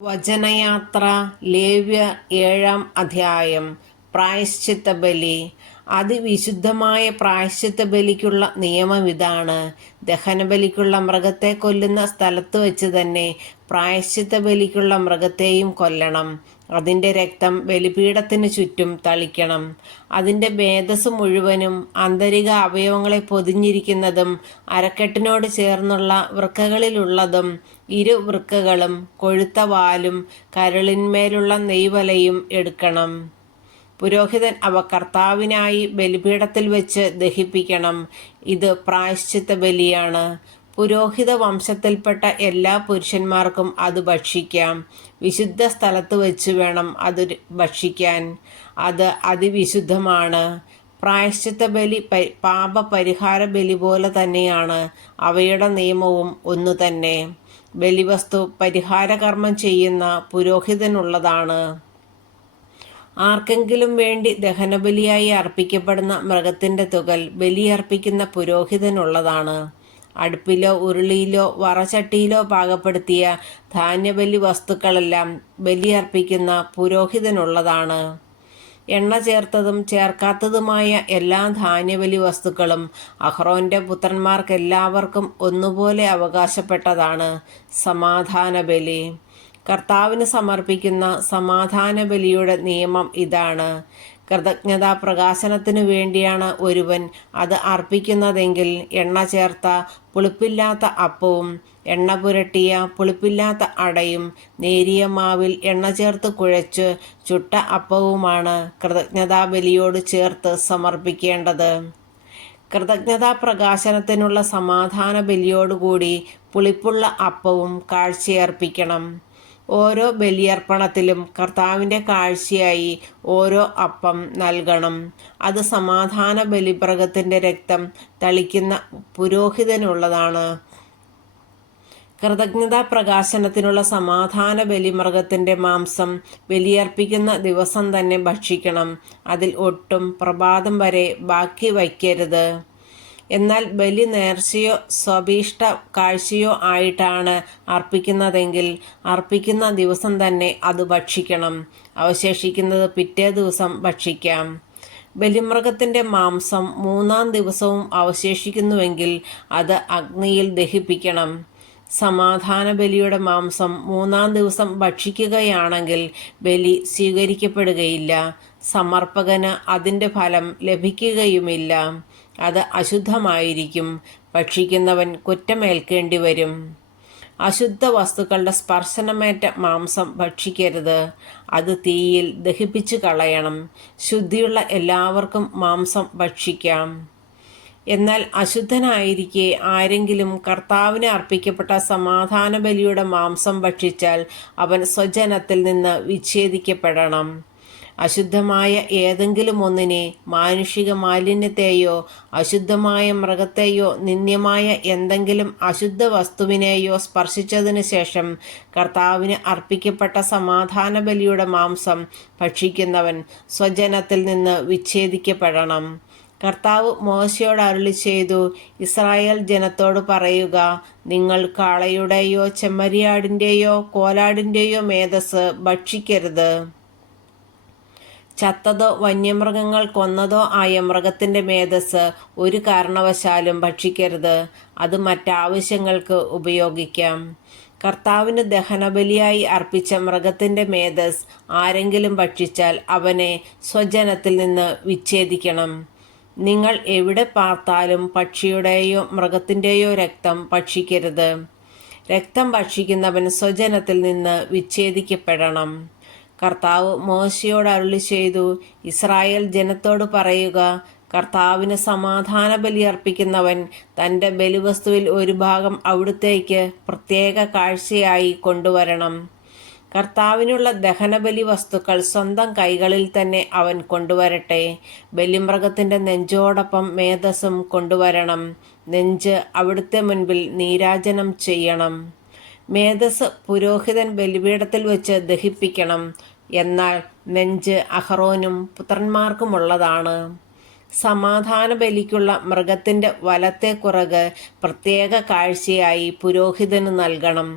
വചനയാത്ര ലേവ്യ 7-ാം അധ്യായം. പ്രായശ്ചിത്ത ബലി. അതിവിശുദ്ധമായ പ്രായശ്ചിത്ത ബലിക്കുള്ള നിയമം ഇതാണ്. ദഹനബലിക്കുള്ള മൃഗത്തെ കൊല്ലുന്ന സ്ഥലത്ത് വെച്ച് തന്നെ പ്രായശ്ചിത്ത ബലിക്കുള്ള മൃഗത്തെയും കൊല്ലണം. അതിൻ്റെ രക്തം ബലിപീഠത്തിന് ചുറ്റും തളിക്കണം. അതിൻ്റെ മേധസ്സ് മുഴുവനും ആന്തരിക അവയവങ്ങളെ പൊതിഞ്ഞിരിക്കുന്നതും അരക്കെട്ടിനോട് ചേർന്നുള്ള വൃക്കകളിലുള്ളതും ഇരുവൃക്കകളും കൊഴുത്ത വാലും കരളിന്മേലുള്ള നെയ്വലയും എടുക്കണം. പുരോഹിതൻ അവ കർത്താവിനായി ബലിപീഠത്തിൽ വെച്ച് ദഹിപ്പിക്കണം. ഇത് പ്രായശ്ചിത്ത ബലിയാണ്. പുരോഹിത വംശത്തിൽപ്പെട്ട എല്ലാ പുരുഷന്മാർക്കും അത് ഭക്ഷിക്കാം. വിശുദ്ധ സ്ഥലത്ത് വെച്ച് വേണം അത് ഭക്ഷിക്കാൻ. അത് അതിവിശുദ്ധമാണ്. പ്രായശ്ചിത്ത ബലി പാപപരിഹാര ബലി പോലെ തന്നെയാണ്. അവയുടെ നിയമവും ഒന്നു തന്നെ. ബലിവസ്തു പരിഹാരകർമ്മം ചെയ്യുന്ന പുരോഹിതനുള്ളതാണ്. ആർക്കെങ്കിലും വേണ്ടി ദഹനബലിയായി അർപ്പിക്കപ്പെടുന്ന മൃഗത്തിൻ്റെ തുകൽ ബലിയർപ്പിക്കുന്ന പുരോഹിതനുള്ളതാണ്. അടുപ്പിലോ ഉരുളിയിലോ വറചട്ടിയിലോ പാകപ്പെടുത്തിയ ധാന്യബലി വസ്തുക്കളെല്ലാം ബലിയർപ്പിക്കുന്ന പുരോഹിതനുള്ളതാണ്. എണ്ണ ചേർത്തതും ചേർക്കാത്തതുമായ എല്ലാ ധാന്യബലി വസ്തുക്കളും അഹ്റോൻ്റെ പുത്രന്മാർക്കെല്ലാവർക്കും ഒന്നുപോലെ അവകാശപ്പെട്ടതാണ്. സമാധാന ബലി. കർത്താവിന് സമർപ്പിക്കുന്ന സമാധാന ബലിയുടെ നിയമം ഇതാണ്. കൃതജ്ഞതാ പ്രകാശനത്തിനു വേണ്ടിയാണ് ഒരുവൻ അത് അർപ്പിക്കുന്നതെങ്കിൽ എണ്ണ ചേർത്ത പുളിപ്പില്ലാത്ത അപ്പവും എണ്ണ പുരട്ടിയ പുളിപ്പില്ലാത്ത അടയും നേരിയ മാവിൽ എണ്ണ ചേർത്ത് കുഴച്ച് ചുട്ട അപ്പവുമാണ് കൃതജ്ഞതാ ബലിയോട് ചേർത്ത് സമർപ്പിക്കേണ്ടത്. കൃതജ്ഞതാ പ്രകാശനത്തിനുള്ള സമാധാന ബലിയോടുകൂടി പുളിപ്പുള്ള അപ്പവും കാഴ്ചയർപ്പിക്കണം. ഓരോ ബലിയർപ്പണത്തിലും കർത്താവിൻ്റെ കാഴ്ചയായി ഓരോ അപ്പം നൽകണം. അത് സമാധാന ബലിമൃഗത്തിൻ്റെ രക്തം തളിക്കുന്ന പുരോഹിതനുള്ളതാണ്. കൃതജ്ഞതാ പ്രകാശനത്തിനുള്ള സമാധാന ബലിമൃഗത്തിൻ്റെ മാംസം ബലിയർപ്പിക്കുന്ന ദിവസം തന്നെ ഭക്ഷിക്കണം. അതിൽ ഒട്ടും പ്രഭാതം വരെ ബാക്കി വയ്ക്കരുത്. എന്നാൽ ബലി നേർച്ചയോ സ്വഭീഷ്ട കാഴ്ചയോ ആയിട്ടാണ് അർപ്പിക്കുന്നതെങ്കിൽ അർപ്പിക്കുന്ന ദിവസം തന്നെ അത് ഭക്ഷിക്കണം. അവശേഷിക്കുന്നത് പിറ്റേ ദിവസം ഭക്ഷിക്കാം. ബലിമൃഗത്തിൻ്റെ മാംസം 3-ാം ദിവസവും അവശേഷിക്കുന്നുവെങ്കിൽ അത് അഗ്നിയിൽ ദഹിപ്പിക്കണം. സമാധാന ബലിയുടെ മാംസം 3-ാം ദിവസം ഭക്ഷിക്കുകയാണെങ്കിൽ ബലി സ്വീകരിക്കപ്പെടുകയില്ല. സമർപ്പകന് അതിൻ്റെ ഫലം ലഭിക്കുകയുമില്ല. അത് അശുദ്ധമായിരിക്കും. ഭക്ഷിക്കുന്നവൻ കുറ്റമേൽക്കേണ്ടി വരും. അശുദ്ധ വസ്തുക്കളുടെ സ്പർശനമേറ്റ മാംസം ഭക്ഷിക്കരുത്. അത് തീയിൽ ദഹിപ്പിച്ചു കളയണം. ശുദ്ധിയുള്ള എല്ലാവർക്കും മാംസം ഭക്ഷിക്കാം. എന്നാൽ അശുദ്ധനായിരിക്കെ ആരെങ്കിലും കർത്താവിന് അർപ്പിക്കപ്പെട്ട സമാധാന ബലിയുടെ മാംസം ഭക്ഷിച്ചാൽ അവൻ സ്വജനത്തിൽ നിന്ന് വിച്ഛേദിക്കപ്പെടണം. അശുദ്ധമായ ഏതെങ്കിലും ഒന്നിനെ, മാനുഷിക മാലിന്യത്തെയോ അശുദ്ധമായ മൃഗത്തെയോ നിന്ദ്യമായ എന്തെങ്കിലും അശുദ്ധ വസ്തുവിനെയോ സ്പർശിച്ചതിന് ശേഷം കർത്താവിന് അർപ്പിക്കപ്പെട്ട സമാധാന ബലിയുടെ മാംസം ഭക്ഷിക്കുന്നവൻ സ്വജനത്തിൽ നിന്ന് വിച്ഛേദിക്കപ്പെടണം. കർത്താവ് മോശയോട് അരുളി ചെയ്തു, ഇസ്രായേൽ ജനത്തോട് പറയുക, നിങ്ങൾ കാളയുടെയോ ചെമ്മരിയാടിൻ്റെയോ കോലാടിൻ്റെയോ മേധസ് ഭക്ഷിക്കരുത്. ചത്തതോ വന്യമൃഗങ്ങൾ കൊന്നതോ ആയ മൃഗത്തിൻ്റെ മേധസ് ഒരു കാരണവശാലും ഭക്ഷിക്കരുത്. അത് മറ്റാവശ്യങ്ങൾക്ക് ഉപയോഗിക്കാം. കർത്താവിന് ദഹനബലിയായി അർപ്പിച്ച മൃഗത്തിൻ്റെ മേധസ് ആരെങ്കിലും ഭക്ഷിച്ചാൽ അവനെ സ്വജനത്തിൽ നിന്ന് വിച്ഛേദിക്കണം. നിങ്ങൾ എവിടെ പാർത്താലും പക്ഷിയുടെയോ മൃഗത്തിൻ്റെയോ രക്തം ഭക്ഷിക്കരുത്. രക്തം ഭക്ഷിക്കുന്നവൻ സ്വജനത്തിൽ നിന്ന് വിച്ഛേദിക്കപ്പെടണം. കർത്താവ് മോശയോട് അരുളി ചെയ്തു, ഇസ്രായേൽ ജനത്തോട് പറയുക, കർത്താവിന് സമാധാന ബലി അർപ്പിക്കുന്നവൻ തൻ്റെ ബലിവസ്തുവിൽ ഒരു ഭാഗം അവിടുത്തേക്ക് പ്രത്യേക കാഴ്ചയായി കൊണ്ടുവരണം. കർത്താവിനുള്ള ദഹനബലി വസ്തുക്കൾ സ്വന്തം കൈകളിൽ തന്നെ അവൻ കൊണ്ടുവരട്ടെ. ബലിമൃഗത്തിൻ്റെ നെഞ്ചോടൊപ്പം മേധസ്സും കൊണ്ടുവരണം. നെഞ്ച് അവിടുത്തെ മുൻപിൽ നീരാജനം ചെയ്യണം. മേധസ് പുരോഹിതൻ ബലിപീഠത്തിൽ വെച്ച് ദഹിപ്പിക്കണം. എന്നാൽ നെഞ്ച് അഹ്റോനും പുത്രന്മാർക്കുമുള്ളതാണ്. സമാധാന ബലിക്കുള്ള മൃഗത്തിൻ്റെ വലത്തെ കുറക് പ്രത്യേക കാഴ്ചയായി പുരോഹിതന് നൽകണം.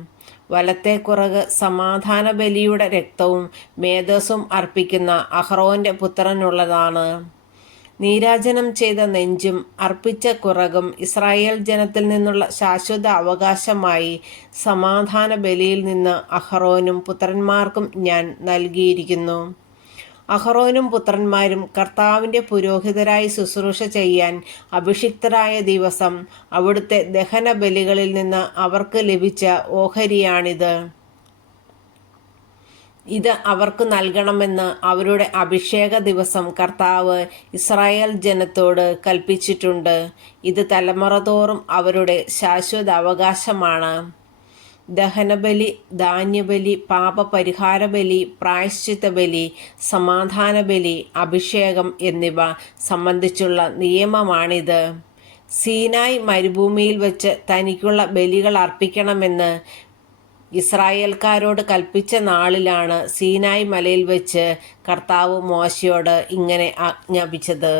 വലത്തെ കുറക് സമാധാന ബലിയുടെ രക്തവും മേധസ്സും അർപ്പിക്കുന്ന അഹ്റോന്റെ പുത്രനുള്ളതാണ്. നീരാജനം ചെയ്ത നെഞ്ചും അർപ്പിച്ച കുറകും ഇസ്രായേൽ ജനത്തിൽ നിന്നുള്ള ശാശ്വത അവകാശമായി സമാധാന ബലിയിൽ നിന്ന് അഹ്റോനും പുത്രന്മാർക്കും ഞാൻ നൽകിയിരിക്കുന്നു. അഹ്റോനും പുത്രന്മാരും കർത്താവിൻ്റെ പുരോഹിതരായി ശുശ്രൂഷ ചെയ്യാൻ അഭിഷിക്തരായ ദിവസം അവിടുത്തെ ദഹന ബലികളിൽ നിന്ന് അവർക്ക് ലഭിച്ച ഓഹരിയാണിത്. ഇത് അവർക്ക് നൽകണമെന്ന് അവരുടെ അഭിഷേക ദിവസം കർത്താവ് ഇസ്രായേൽ ജനത്തോട് കൽപ്പിച്ചിട്ടുണ്ട്. ഇത് തലമുറ തോറും അവരുടെ ശാശ്വത അവകാശമാണ്. ദഹനബലി, ധാന്യബലി, പാപപരിഹാര ബലി, പ്രായശ്ചിത്ത ബലി, സമാധാന ബലി, അഭിഷേകം എന്നിവ സംബന്ധിച്ചുള്ള നിയമമാണിത്. സീനായ് മരുഭൂമിയിൽ വെച്ച് തനിക്കുള്ള ബലികൾ അർപ്പിക്കണമെന്ന് ഇസ്രായേൽക്കാരോട് കൽപ്പിച്ച നാളിലാണ് സീനായ് മലയിൽ വെച്ച് കർത്താവ് മോശയോട് ഇങ്ങനെ ആജ്ഞാപിച്ചത്.